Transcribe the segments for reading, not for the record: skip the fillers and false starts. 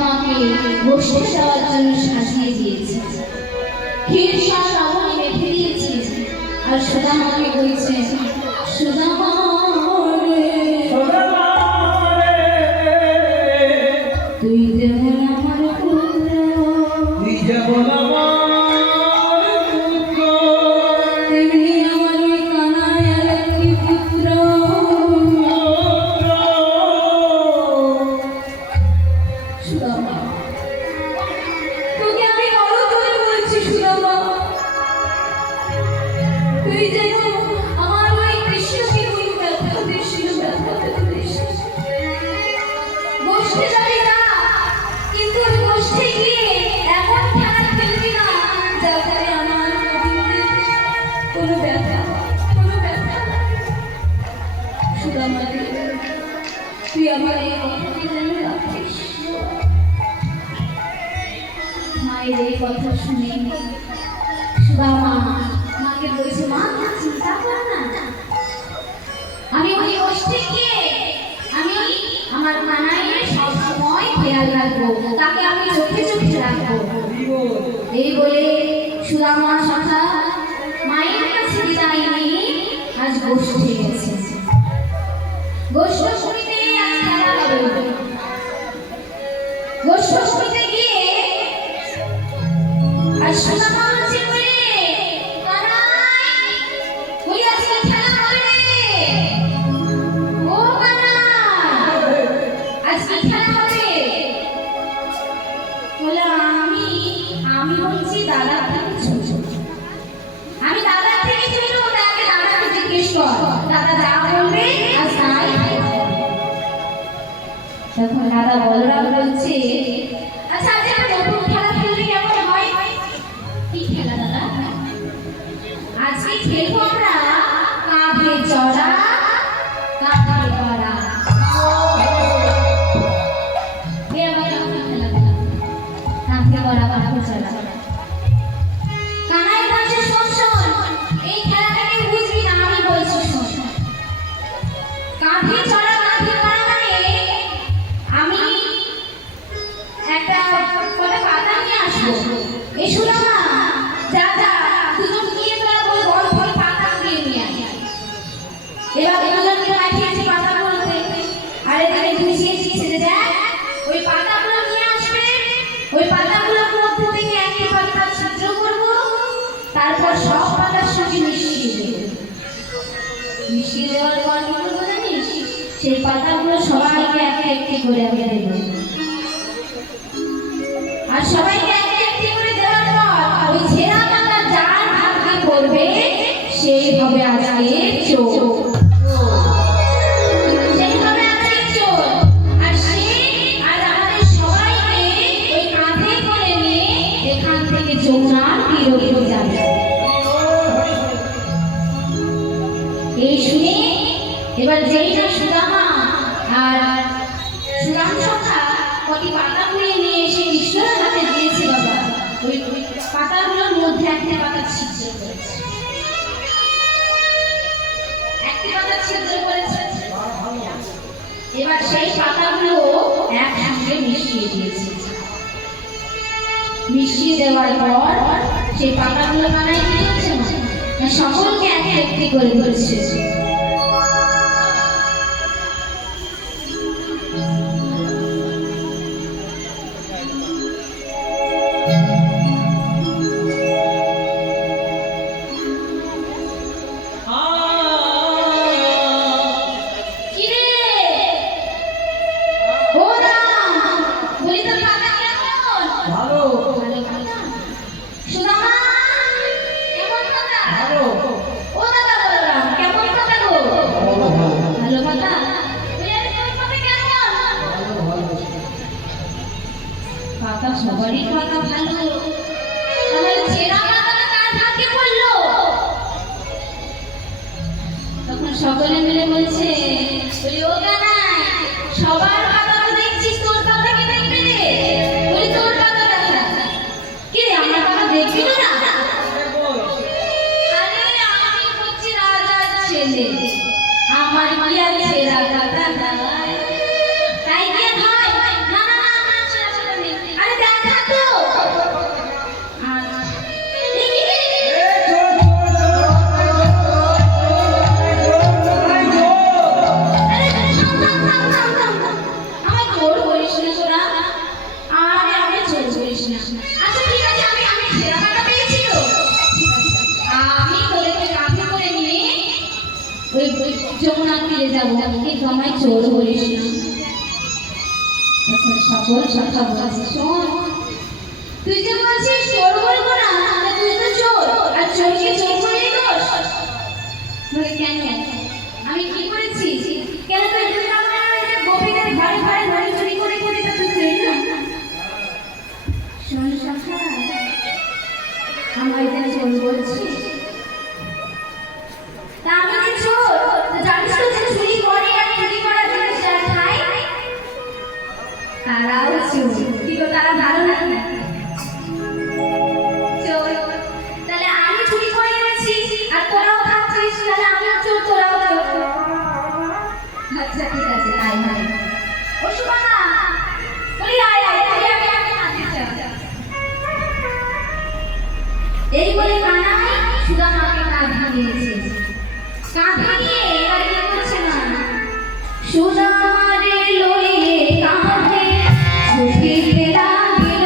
সুদামাকে বসতে দেওয়ার জন্য সাজিয়ে দিয়েছে, ক্ষীর সব লবণে রেখে দিয়েছে। আর সুদামাকে বলছে, সুদামা তুই যেমন আমার পুত্র, তুই যেমন আমার পুত্র, তেমনি আমার ওই কানাই লক্ষ্মী পুত্র। সুদামা তোকে আমি বড় করে বলছি, সুদামা তুই যেন আমার ওই কৃষ্ণকে কোনো ব্যথা দিস না, ব্যথা দিস না। গোষ্ঠে যাবি না, কিন্তু ওই গোষ্ঠে গিয়ে এমন খেলা খেলবি না যাতে আমার কোনো ব্যথা সুদামা তুই আমার এই কথাটি যেন রাখিস। মায়ের এই কথা শুনে সুদামা মাকে বলছে, মা চিন্তা কর না, আমি ওই গোষ্ঠে গিয়ে আমি আমার কানাইয়ের সব সময় খেয়াল রাখবো, তাকে আমি চোখে চোখে রাখবো। এই বলে সুদামা সখা মায়ের কাছে বিদায় নিয়ে আজ গোষ্ঠে গেছে। গোষ্ঠ শুনিতে আজ খেলা হবে। গোষ্ঠ শুনিতে গিয়ে আর সুদামা বলছে, আমি বলছি দাদা থেকে ছোট, আমি দাদা থেকে ছোট, তাকে দাদাকে জিজ্ঞেস কর, দাদা যা বলবে আজ তাই। তখন দাদা বলরাম বলছে, আচ্ছা আচ্ছা নতুন খেলা খেললে কেমন হয়? কি খেলা দাদা? আজকে খেলবো আমরা কাঁধে চড়া কাঁধে করা। কানাই বলছে, শোন শোন, এই খেলাটাকে বুঝবি না, আমি বলছি শোন। কাঁধে চড়া কাঁধে করা মানে আমি একটা কটা পাতা নিয়ে আসবো, এই সুদামা যা যা দুজন গিয়ে তোরা ওই বড় বড় পাতা নিয়ে আয়। এবার দুজনকে পাঠিয়েছি পাতাগুলোতে, আর এদিকে বুঝিয়ে দিচ্ছে যে দেখ ওই পাতাগুলো নিয়ে আসবে, ওই পাতাগুলোর মধ্যে থেকে একটি পাতা ছিদ্র করব, তারপর সব পাতার সঙ্গে মিশিয়ে দেব। মিশিয়ে দেওয়ার পর কি করবো জানিস? সেই পাতাগুলো সবাইকে একে একটি করে আমি দেব, আর সবাইকে একে একটি করে দেওয়ার পর ওই ছেঁড়া পাতা যার ভাগ্যে পড়বে সেই হবে আজকে চোর। এই শুনে এবার যেই না সুদামা আর সুদাম সখা কটি পাতা কুড়িয়ে নিয়ে এসে কৃষ্ণের হাতে দিয়েছে, বাবা ওই পাতাগুলোর মধ্যে একটা পাতা ছিদ্র করেছে, একটি পাতা ছিদ্র করেছে। এবার সেই পাতাগুলো একসঙ্গে মিশিয়ে দিয়েছে। মিশিয়ে দেওয়ার পর সেই পাতাগুলো কানাই কি করছে না, সকলকে একে একটি করে ধরছে। সবারই কথা ভালো, তাহলে ছেঁড়া পাতাটা কার ভাগ্যে পড়লো? তখন সকলে মিলে বলছে, ও কানাই সবার পাতা তো দেখছিস, তোর পাতা কে দেখবে রে? বলি তোর পাতা দেখা। কি রে আমার পাতা দেখবি না? আরে আমি হচ্ছি রাজার ছেলে, আমার কি আর ছেঁড়া পাতা তাই কি হয়? না না না, যাবো, কিন্তু আমায় চোর বলিস না। তখন সকল কথা বলছে, শোন, তুই যে বলছিস চোর বলবো না, তুই তো চোর, আর চোরকে চোর বলে দোষ? বলে কেন, আমি কি করেছি? কেন তুই যদি আমার গোপীদের ঘরে ঘরে ধরে চুরি করে করে তা তুই চুরি না? শোন শাখা, আমার এটা চোর বলছিস, তা আমি যে চোর, জানিস তো যে চুরি করে আর চুরি করা জিনিস যারা খায় তারাও চোর। কি গো, তারা ভালো না? চোর, তাহলে আমি চুরি করে এনেছি আর তোরাও খাচ্ছিস, তাহলে আমিও চোর, তোরাও চোর। আচ্ছা ঠিক আছে, তাই হয়। ও সুমনা, বলি আয় আয়, তুই আগে আগে কাঁদতে চা। এই বলে কানাই সুদামাকে কাঁধে নিয়েছে। কাঁধে নিয়ে এবার কি করছে না, সুদামারে লইয়ে কাঁধে ছুটিতে লাগিল।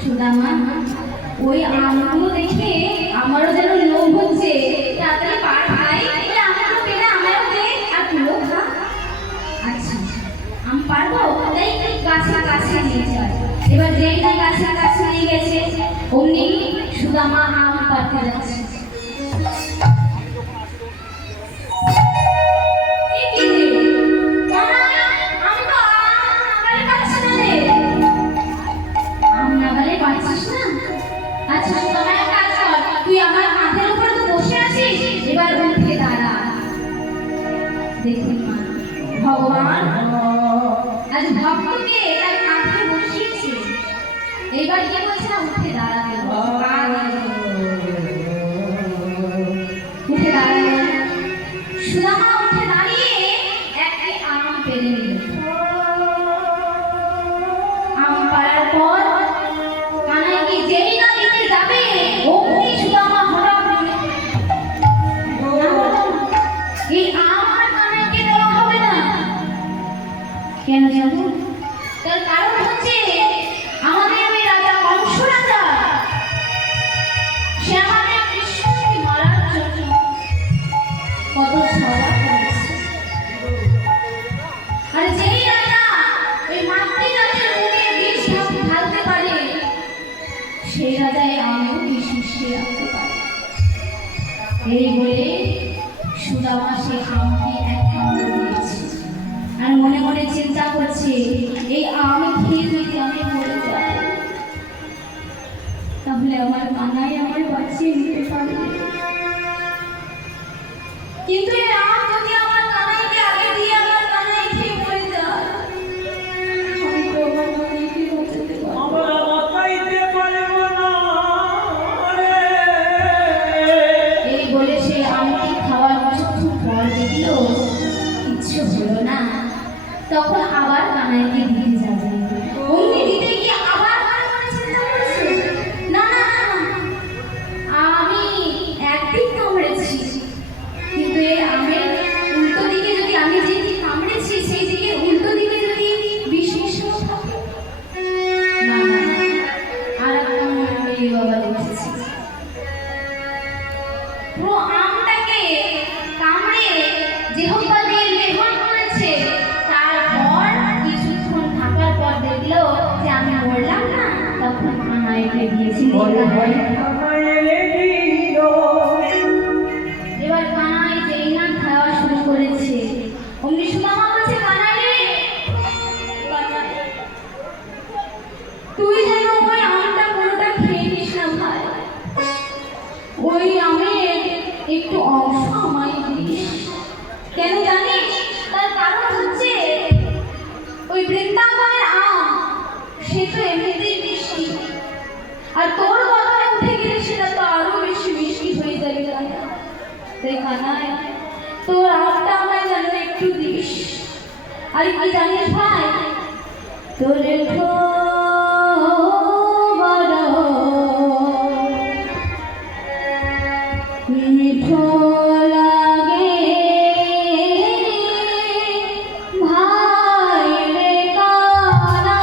সুদামা, ওই আমগুলো দেখে আমারও যেন লোভ হচ্ছে, তাড়াতাড়ি পার খাই, আমগুলো পেলে আমারও দে আর তুইও খা। আচ্ছা আম পারবো, তাই গাছে গাছে নিয়ে যায়। এবার যেই না গাছে গাছে নিয়ে গেছে, অমনি সুদামা আম পাড়তে যাচ্ছে। দেখুন মা, ভগবান আজ ভক্তকে তার কাঁধে বসিয়েছে। এইবার কি বলছে না, উঠে দাঁড়াবে, উঠে দাঁড়াবে। সুদামা উঠে দাঁড়িয়ে একটি আম পেরে নিল। আম পাড়ার পর কানাইকে যেই না দিতে যাবে, অমনি সুদামা হঠাৎ এই আম কেন জানো? তার কারণ হচ্ছে আমাদের ওই রাজা কংস রাজা, সে আমাদের কৃষ্ণকে মারার জন্য কত ছড়া করেছে। আর যেই রাজা ওই মাতৃজাতির মুখে বিষ ঢালতে পারে, সেই রাজাই আমিও বিষ মিশিয়ে রাখতে পারি। এই বলে সুদামা সে আমকে এক কামড় দিয়েছে আর মনে মনে চিন্তা করছে, এই আম খেয়ে যদি আমি মরে যাই, তাহলে আমার কানাই আমার বাঁচিয়ে নিতে পারবে। কিন্তু এই আম যদি আমার কানাইকে আগে দিয়ে আমার কানাই খেয়ে মরে যায়, আমি তো আমার কানাইকে বাঁচাতে পারবো না। এই বলে সে আমটি খাওয়ার কিছুক্ষণ পর দেখলো কিচ্ছু হলো না। তখন আবার কানাইকে দিয়েছি এবার কানাই যেই না খাওয়া শুরু করেছে অমনি সুদামা বলছে কানাই রে তুই যেন ওই আমটা পুরোটা খেয়ে নিস না ভাই ওই আমের একটু অংশ আমায় দিস কেন জানিস তার কারণ হচ্ছে ওই বৃন্দাবনের আম সে তো এমনিতেই মিষ্টি আর তোর বদলে উঠে গেলে সেটা তো আরো বেশি মিষ্টি হয়ে যাবে তাই কানাই তোর আমটা আমায় যেন একটু দিস আর কি জানিস ভাই তোর মিঠো লাগে ভাই রে কানা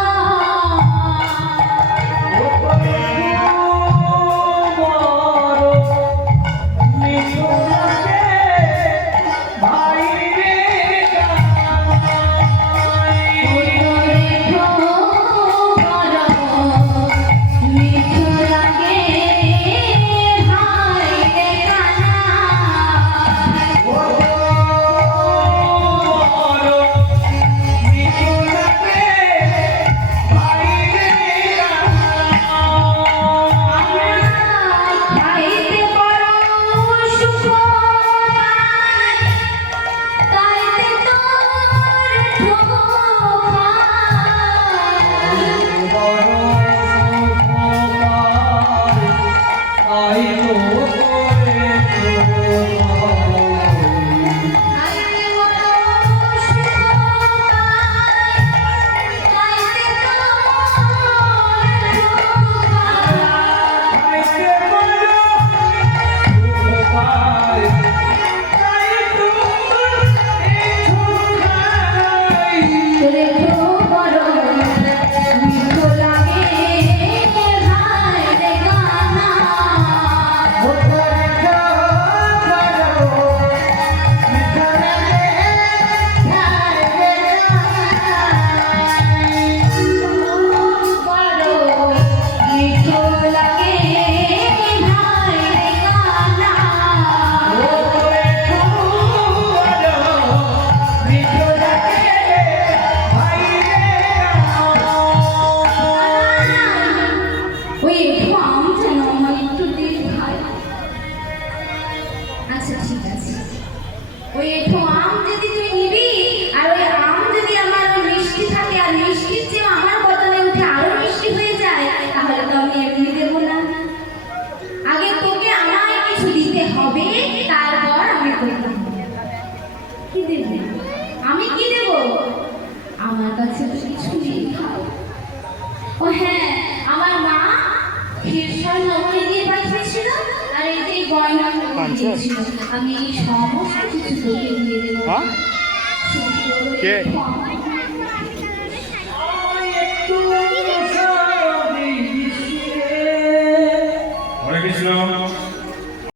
ওই একটু আম যদি তুই নিবি আর ওই আম যদি আমার ওই মিষ্টি থাকে আর মিষ্টির যে আমার বদলে উঠে আরো মিষ্টি হয়ে যায় তাহলে তো আমি এমনি দেবো না আগে তোকে আমায় কিছু দিতে হবে তারপর আমি করবো কি দেব আমি কি দেব আমার কাছে তো কিছু নেই ও হ্যাঁ আমার মা ক্ষীরসার নবমী দিয়ে পাঠিয়েছিল আর এই যে গয়না দিয়েছিল আমি এই সমস্ত কিছু তোকে দিয়ে দেবো কে হরে কৃষ্ণ